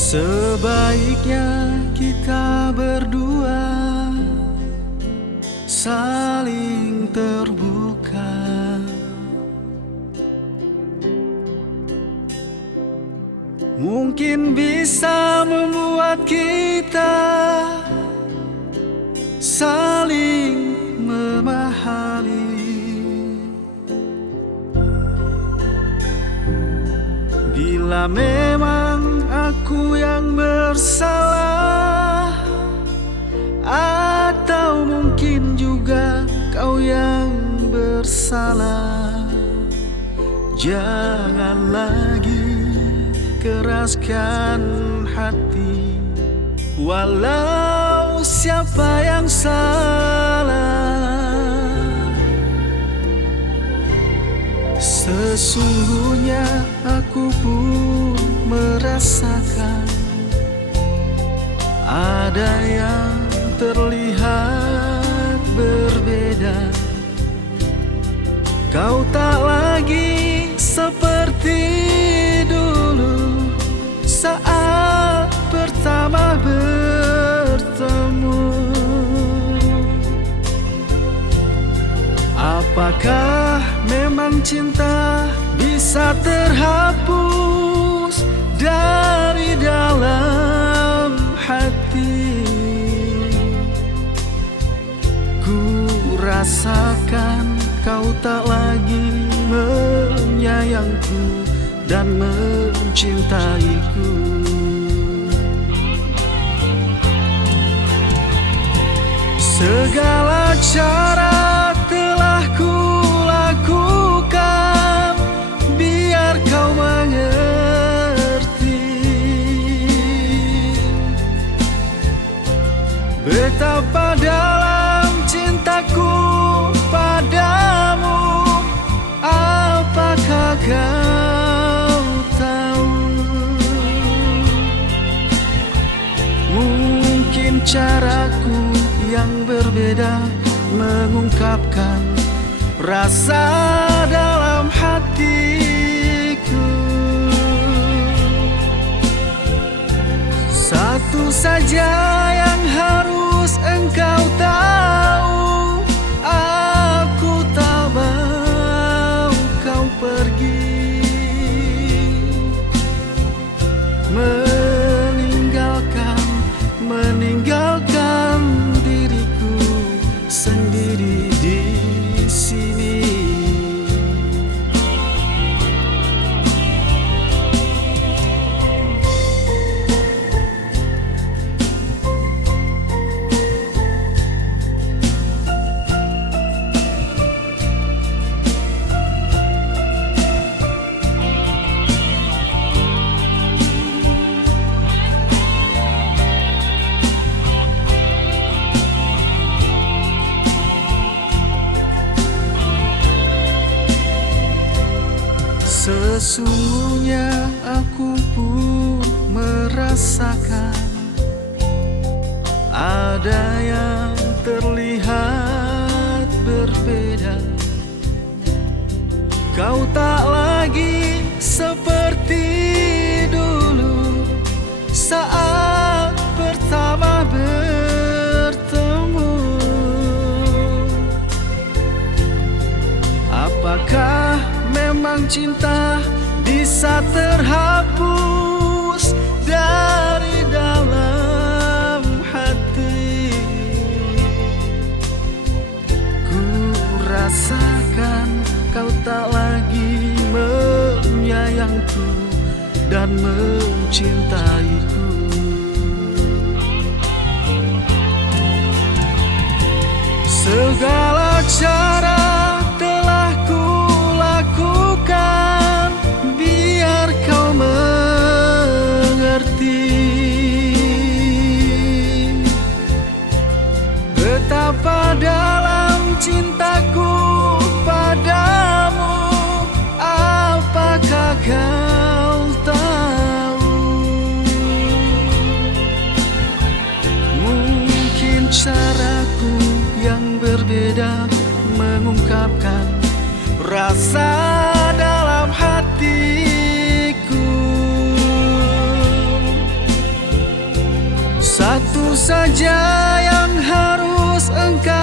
Sebaiknya kita berdua saling terbuka. Mungkin bisa membuat kita saling memahami. Bila memang aku yang bersalah, atau mungkin juga kau yang bersalah, jangan lagi keraskan hati, walau siapa yang salah. Sesungguhnya aku pun merasakan ada yang terlihat berbeda. Kau tak lagi seperti dulu saat pertama bertemu. Apakah memang cinta bisa terhapus dari dalam hati? Ku rasakan kau tak lagi menyayangku dan mencintaiku. Segala cara telah kulakukan biar kau mengerti betapa dalam cintaku padamu. Apakah kau tahu? Mungkin caraku yang berbeda mengungkapkan rasa dalam hatiku. Satu saja yang harus engkau tahu, aku tak mau kau pergi meninggalkan diriku sendiri di sini. Sesungguhnya aku pun merasakan ada yang terlihat berbeda. Kau tak lagi seperti dulu saat pertama bertemu. Apakah memang cinta bisa terhapus dari dalam hati? Ku rasakan kau tak lagi menyayangku dan mencintaiku. Segala cara telah kulakukan biar kau mengerti betapa dalam cintaku padamu. Apakah kau tahu? Mungkin caraku yang berbeda mengungkapkan rasa dalam hatiku. Satu saja yang harus engkau